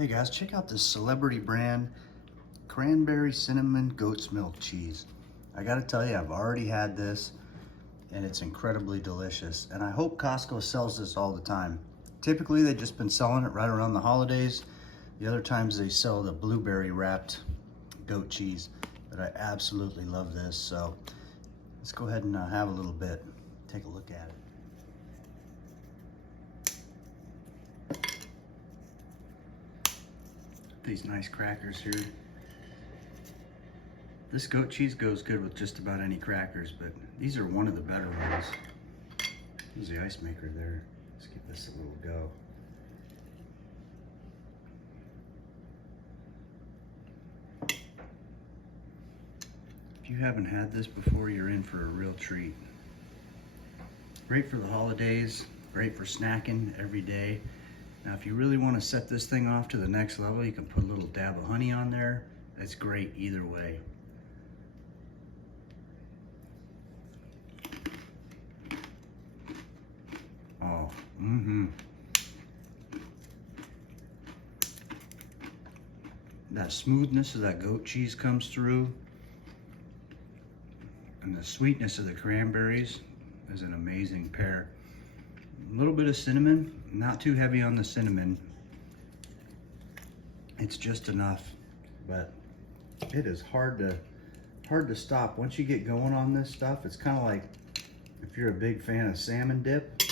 Hey guys, check out this celebrity brand cranberry cinnamon goat's milk cheese. I gotta tell you, I've already had this and it's incredibly delicious. And I hope Costco sells this all the time. Typically, they've just been selling it right around the holidays. The other times they sell the blueberry wrapped goat cheese, but I absolutely love this. So let's go ahead and have a little bit, take a look at it. These nice crackers here. This goat cheese goes good with just about any crackers, but these are one of the better ones. There's the ice maker there. Let's give this a little go. If you haven't had this before, you're in for a real treat. Great for the holidays, great for snacking every day. Now, if you really want to set this thing off to the next level, you can put a little dab of honey on there. It's great either way. Oh, That smoothness of that goat cheese comes through, and the sweetness of the cranberries is an amazing pair. A little bit of cinnamon, not too heavy on the cinnamon. It's just enough, but it is hard to stop. Once you get going on this stuff, it's kind of like if you're a big fan of salmon dip,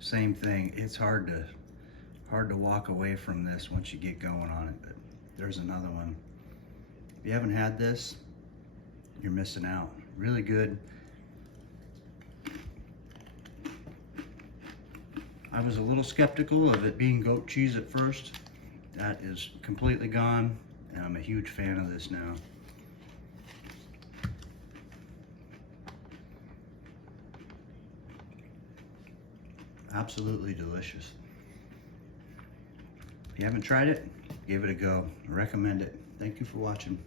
same thing. It's hard to walk away from this once you get going on it. But there's another one. If you haven't had this, you're missing out. Really good. I was a little skeptical of it being goat cheese at first. That is completely gone, and I'm a huge fan of this now. Absolutely delicious. If you haven't tried it, give it a go. I recommend it. Thank you for watching.